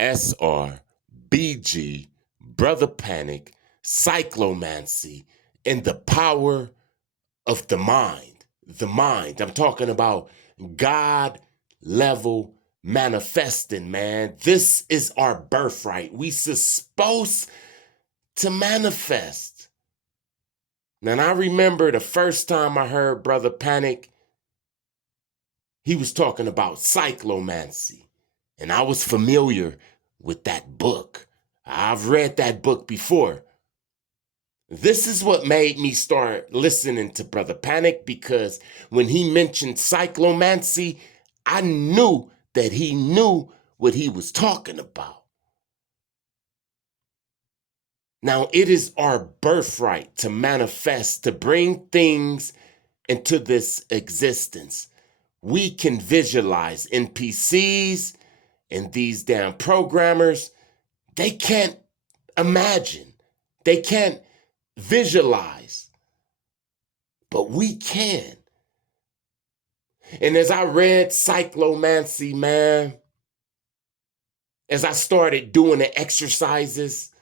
SR&BG, Brother Panic, Cyclomancy, and the power of the mind. The mind. I'm talking about God level manifesting, man. This is our birthright. We supposed to manifest. Now, I remember the first time I heard Brother Panic, he was talking about cyclomancy. And I was familiar with that book. I've read that book before. This is what made me start listening to Brother Panic, because when he mentioned cyclomancy, I knew that he knew what he was talking about. Now, it is our birthright to manifest, to bring things into this existence. We can visualize. NPCs and these damn programmers, they can't imagine. They can't visualize. But we can. And as I read Cyclomancy, man, as I started doing the exercises,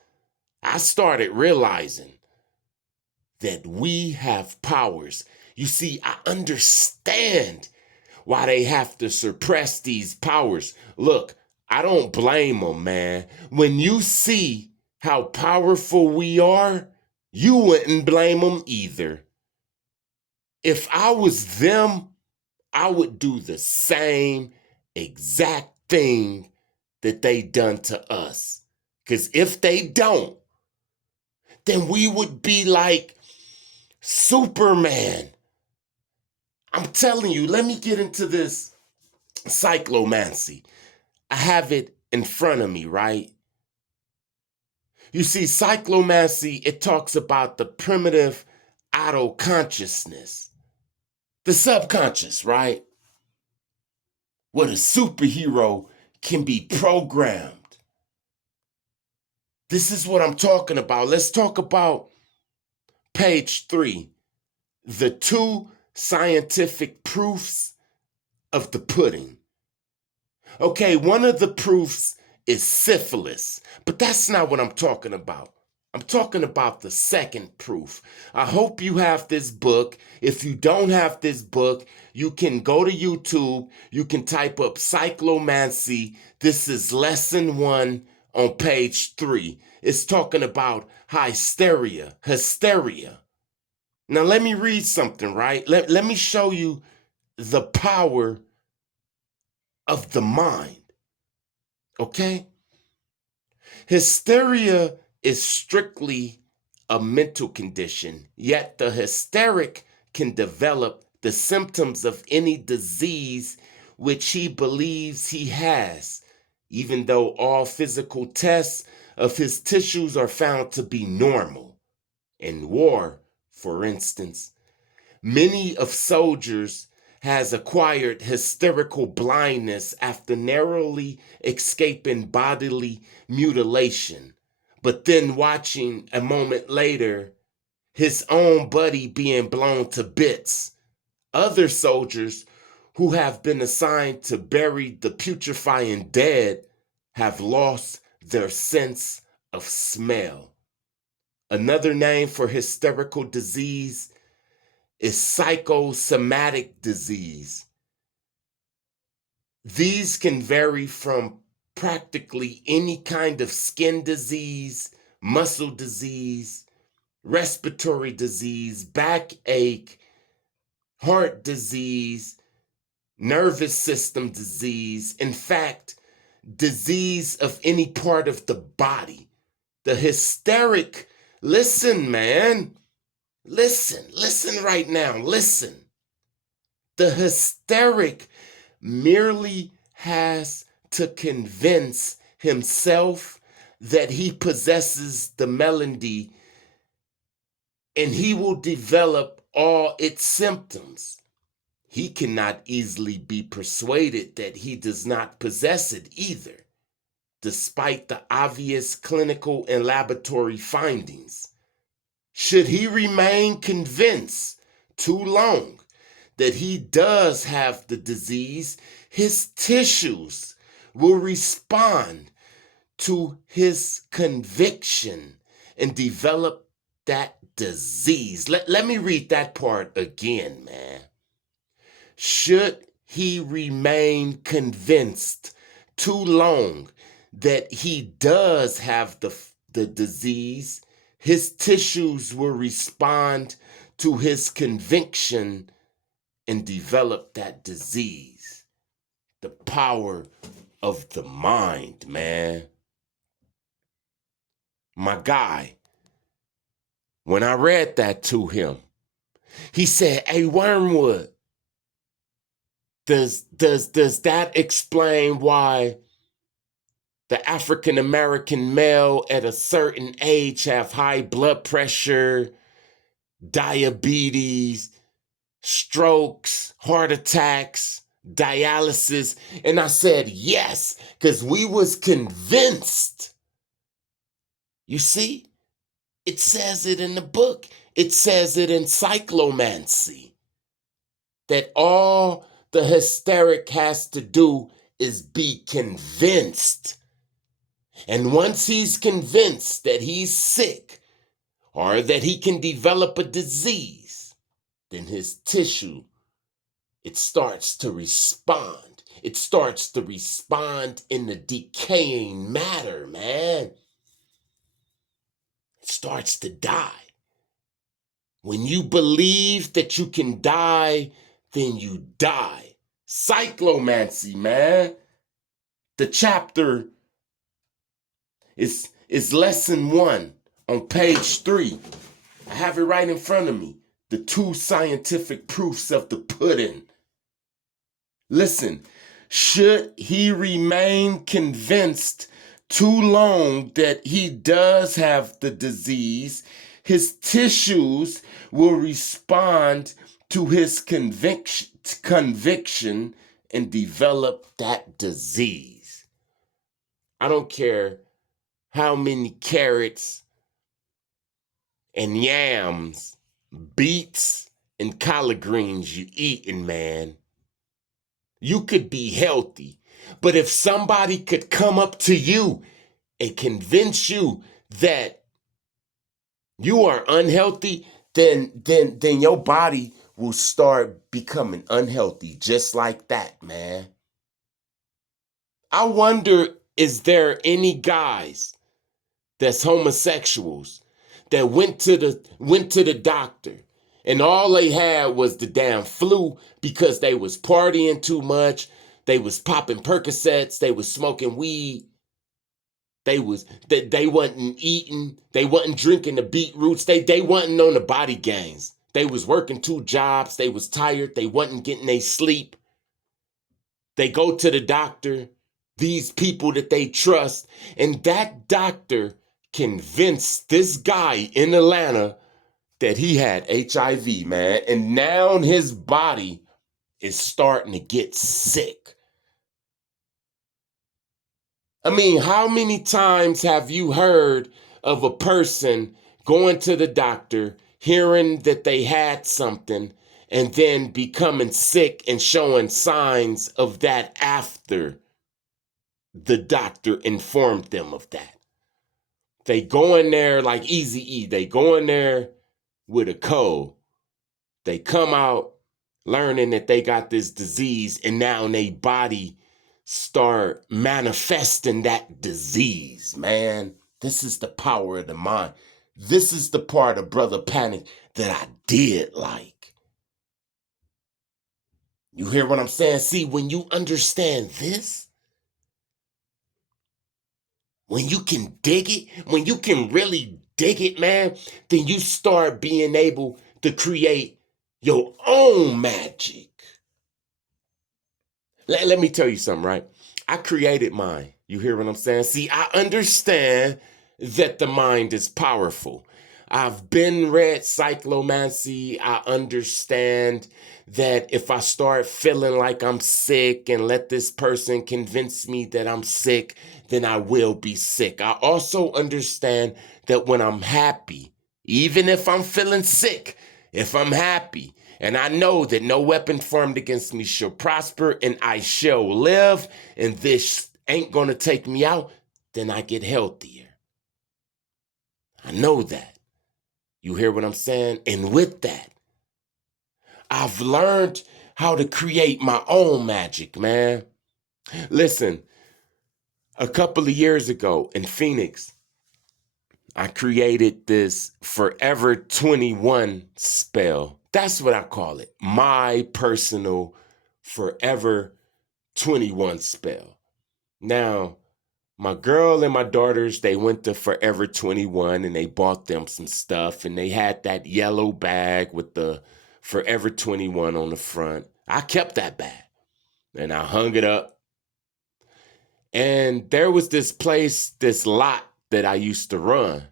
I started realizing that we have powers. You see, I understand why they have to suppress these powers. Look, I don't blame them, man. When you see how powerful we are, you wouldn't blame them either. If I was them, I would do the same exact thing that they done to us. Because if they don't, then we would be like Superman. I'm telling you, let me get into this cyclomancy. I have it in front of me, right? You see, cyclomancy, it talks about the primitive auto consciousness, the subconscious, right? What a superhero can be programmed. This is what I'm talking about. Let's talk about page 3, the 2 scientific proofs of the pudding. Okay, one of the proofs is syphilis, but that's not what I'm talking about. I'm talking about the second proof. I hope you have this book. If you don't have this book, you can go to YouTube. You can type up Cyclomancy. This is lesson 1 on page 3. It's talking about hysteria. Now, let me read something, right? Let me show you the power of the mind, okay? Hysteria is strictly a mental condition, yet the hysteric can develop the symptoms of any disease which he believes he has, even though all physical tests of his tissues are found to be normal. In war, for instance, many of soldiers has acquired hysterical blindness after narrowly escaping bodily mutilation, but then watching a moment later his own body being blown to bits. Other soldiers who have been assigned to bury the putrefying dead have lost their sense of smell. Another name for hysterical disease is psychosomatic disease. These can vary from practically any kind of skin disease, muscle disease, respiratory disease, backache, heart disease, nervous system disease. In fact, disease of any part of the body. The hysteric, listen, man. Listen right now, listen. The hysteric merely has to convince himself that he possesses the melody, and he will develop all its symptoms. He cannot easily be persuaded that he does not possess it either, despite the obvious clinical and laboratory findings. Should he remain convinced too long that he does have the disease, his tissues will respond to his conviction and develop that disease. Let me read that part again, man. Should he remain convinced too long that he does have the disease, his tissues will respond to his conviction and develop that disease. The power of the mind, man. My guy, when I read that to him, he said, "Hey, Wormwood, does that explain why the African American male at a certain age have high blood pressure, diabetes, strokes, heart attacks, dialysis?" And I said, yes, because we was convinced. You see, it says it in the book. It says it in Cyclomancy that all the hysteric has to do is be convinced. And once he's convinced that he's sick or that he can develop a disease, then his tissue, it starts to respond. It starts to respond in the decaying matter, man. It starts to die. When you believe that you can die, then you die. Cyclomancy, man. The chapter is lesson 1 on page 3. I have it right in front of me. The 2 scientific proofs of the pudding. Listen, should he remain convinced too long that he does have the disease, his tissues will respond to his conviction and develop that disease. I don't care how many carrots and yams, beets, and collard greens you eating, man. You could be healthy, but if somebody could come up to you and convince you that you are unhealthy, then your body will start becoming unhealthy just like that, man. I wonder, is there any guys that's homosexuals that went to the doctor and all they had was the damn flu because they was partying too much, they was popping Percocets, they was smoking weed, they wasn't eating, they wasn't drinking the beetroots, they wasn't on the body gains. They was working 2 jobs, they was tired, they wasn't getting their sleep. They go to the doctor, these people that they trust, and that doctor convinced this guy in Atlanta that he had HIV, man. And now his body is starting to get sick. I mean, how many times have you heard of a person going to the doctor, hearing that they had something, and then becoming sick and showing signs of that after the doctor informed them of that? They go in there like Eazy-E. They go in there with a cold. They come out learning that they got this disease, and now their body start manifesting that disease, man. This is the power of the mind. This is the part of Brother Panic that I did like. You hear what I'm saying? See, when you understand this, when you can dig it, when you can really dig it, man, then you start being able to create your own magic. Let me tell you something, right? I created mine. You hear what I'm saying? See, I understand that the mind is powerful. I've been read Cyclomancy. I understand that if I start feeling like I'm sick and let this person convince me that I'm sick, then I will be sick. I also understand that when I'm happy, even if I'm feeling sick, if I'm happy, and I know that no weapon formed against me shall prosper, and I shall live, and this ain't gonna take me out, then I get healthier. I know that. You hear what I'm saying? And with that, I've learned how to create my own magic, man. Listen, a couple of years ago in Phoenix, I created this Forever 21 spell. That's what I call it. My personal Forever 21 spell. Now, my girl and my daughters, they went to Forever 21 and they bought them some stuff, and they had that yellow bag with the Forever 21 on the front. I kept that bag and I hung it up. And there was this place, this lot that I used to run.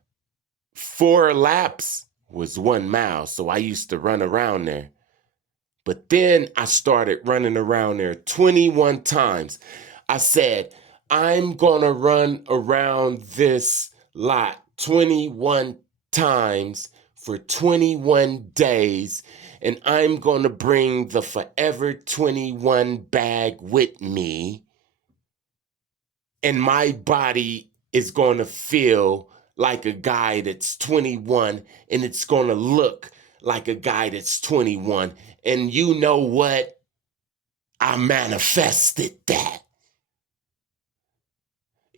4 laps was 1 mile, so I used to run around there. But then I started running around there 21 times. I said, I'm going to run around this lot 21 times for 21 days, and I'm going to bring the Forever 21 bag with me, and my body is going to feel like a guy that's 21, and it's going to look like a guy that's 21. And you know what? I manifested that.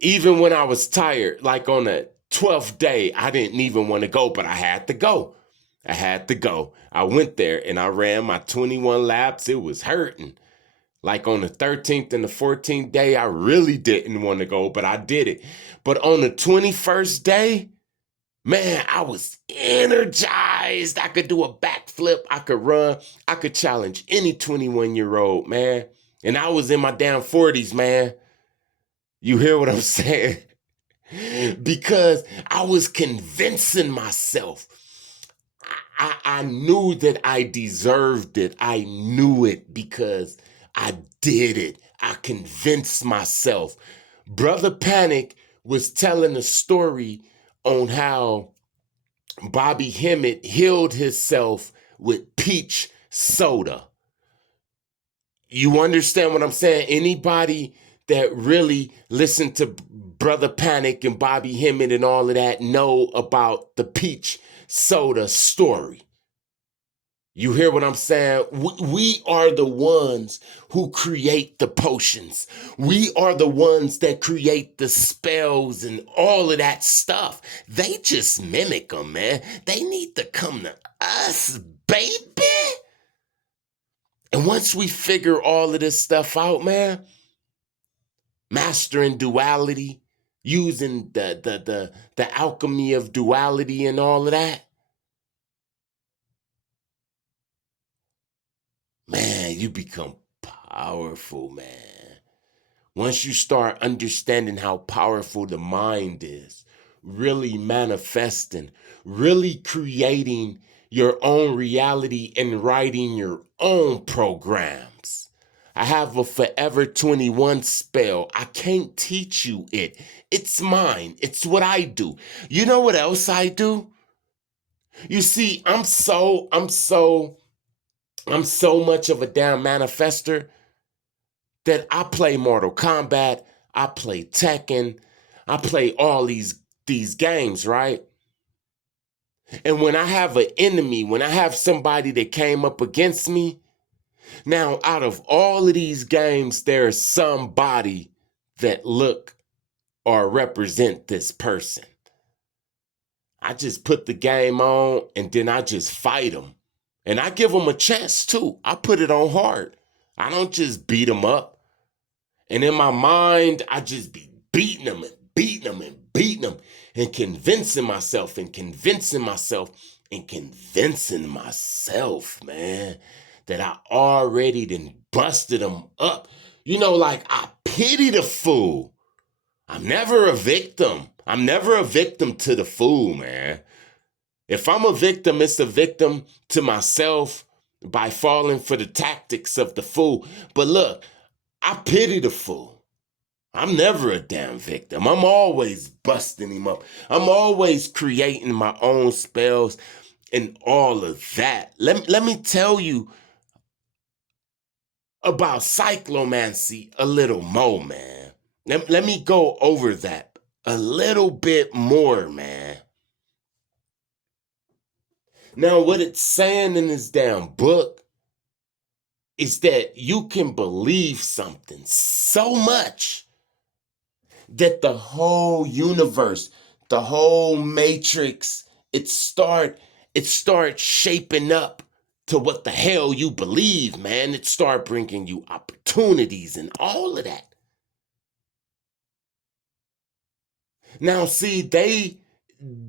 Even when I was tired, like on the 12th day, I didn't even want to go, but I had to go. I had to go. I went there and I ran my 21 laps. It was hurting. Like on the 13th and the 14th day, I really didn't want to go, but I did it. But on the 21st day, man, I was energized. I could do a backflip. I could run. I could challenge any 21-year-old, man. And I was in my damn 40s, man. You hear what I'm saying? Because I was convincing myself. I knew that I deserved it. I knew it because I did it. I convinced myself. Brother Panic was telling a story on how Bobby Hemmett healed himself with peach soda. You understand what I'm saying? Anybody that really listened to Brother Panic and Bobby Hemmett and all of that know about the peach soda story. You hear what I'm saying? We are the ones who create the potions. We are the ones that create the spells and all of that stuff. They just mimic them, man. They need to come to us, baby. And once we figure all of this stuff out, man, mastering duality, using the alchemy of duality and all of that, man, you become powerful, man. Once you start understanding how powerful the mind is, really manifesting, really creating your own reality and writing your own programs. I have a Forever 21 spell. I can't teach you it. It's mine. It's what I do. You know what else I do? You see, I'm so much of a damn manifester that I play Mortal Kombat, I play Tekken, I play all these games, right? And when I have an enemy, when I have somebody that came up against me, now out of all of these games, there's somebody that look or represent this person. I just put the game on and then I just fight them. And I give them a chance too. I put it on hard. I don't just beat them up. And in my mind, I just be beating them and beating them and beating them and convincing myself and convincing myself and convincing myself, man, that I already done busted them up. You know, like I pity the fool. I'm never a victim. I'm never a victim to the fool, man. If I'm a victim, it's a victim to myself by falling for the tactics of the fool. But look, I pity the fool. I'm never a damn victim. I'm always busting him up. I'm always creating my own spells and all of that. Let me tell you about Cyclomancy a little more, man. Let me go over that a little bit more, man. Now, what it's saying in this damn book is that you can believe something so much that the whole universe, the whole matrix, it start shaping up to what the hell you believe, man. It start bringing you opportunities and all of that. Now, see, they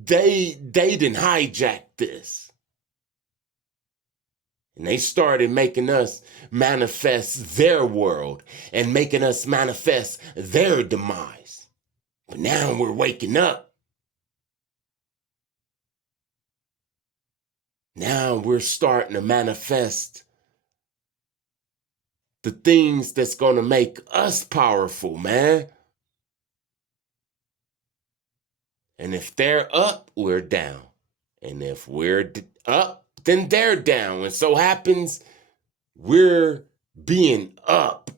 didn't hijack this. And they started making us manifest their world and making us manifest their demise. But now we're waking up. Now we're starting to manifest the things that's going to make us powerful, man. And if they're up, we're down. And if we're up, then they're down. And so happens we're being up.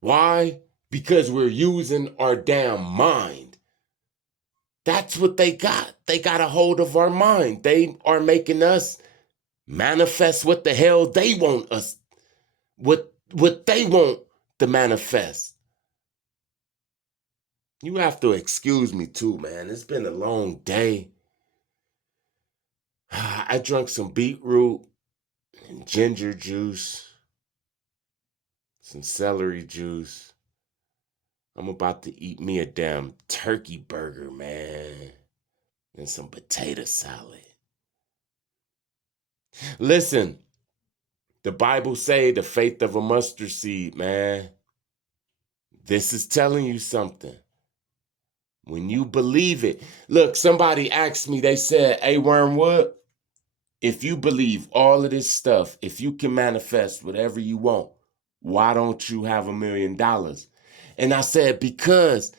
Why? Because we're using our damn mind. That's what they got. They got a hold of our mind. They are making us manifest what the hell they want us, what they want to manifest. You have to excuse me too, man. It's been a long day. I drank some beetroot and ginger juice, some celery juice. I'm about to eat me a damn turkey burger, man, and some potato salad. Listen, the Bible say the faith of a mustard seed, man. This is telling you something. When you believe it. Look, somebody asked me, they said, hey, Wormwood, if you believe all of this stuff, if you can manifest whatever you want, why don't you have $1 million? And I said, because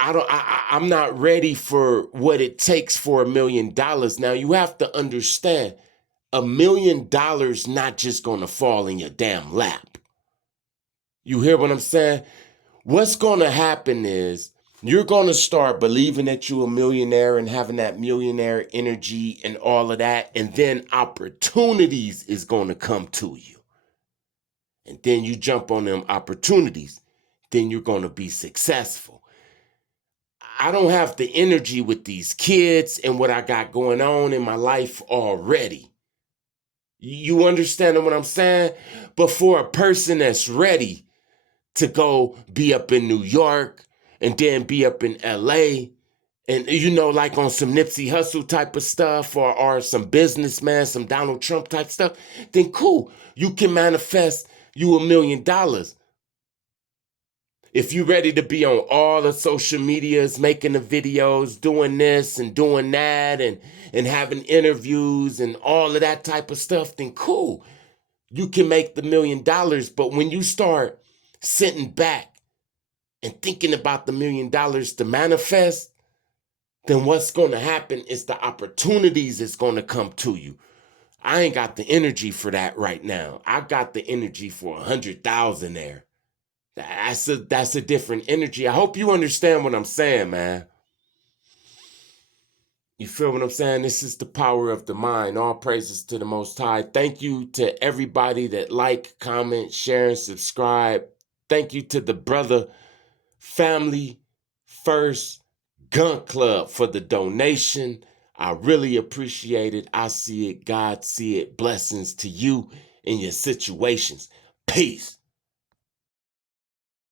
I'm not ready for what it takes for $1 million. Now you have to understand, $1 million not just gonna fall in your damn lap. You hear what I'm saying? What's gonna happen is you're gonna start believing that you're a millionaire and having that millionaire energy and all of that, and then opportunities is gonna come to you. And then you jump on them opportunities, then you're gonna be successful. I don't have the energy with these kids and what I got going on in my life already. You understand what I'm saying? But for a person that's ready to go be up in New York and then be up in LA and, you know, like on some Nipsey Hussle type of stuff or some businessman, some Donald Trump type stuff, then cool. You can manifest you $1 million. If you're ready to be on all the social medias, making the videos, doing this and doing that and having interviews and all of that type of stuff, then cool. You can make the $1 million. But when you start sitting back and thinking about the $1 million to manifest, then what's going to happen is the opportunities is going to come to you. I ain't got the energy for that right now. I got the energy for 100,000 there. That's a different energy. I hope you understand what I'm saying, man. You feel what I'm saying? This is the power of the mind. All praises to the Most High. Thank you to everybody that like, comment, share, and subscribe. Thank you to the brother Family First Gun Club for the donation. I really appreciate it. I see it. God see it. Blessings to you in your situations. Peace.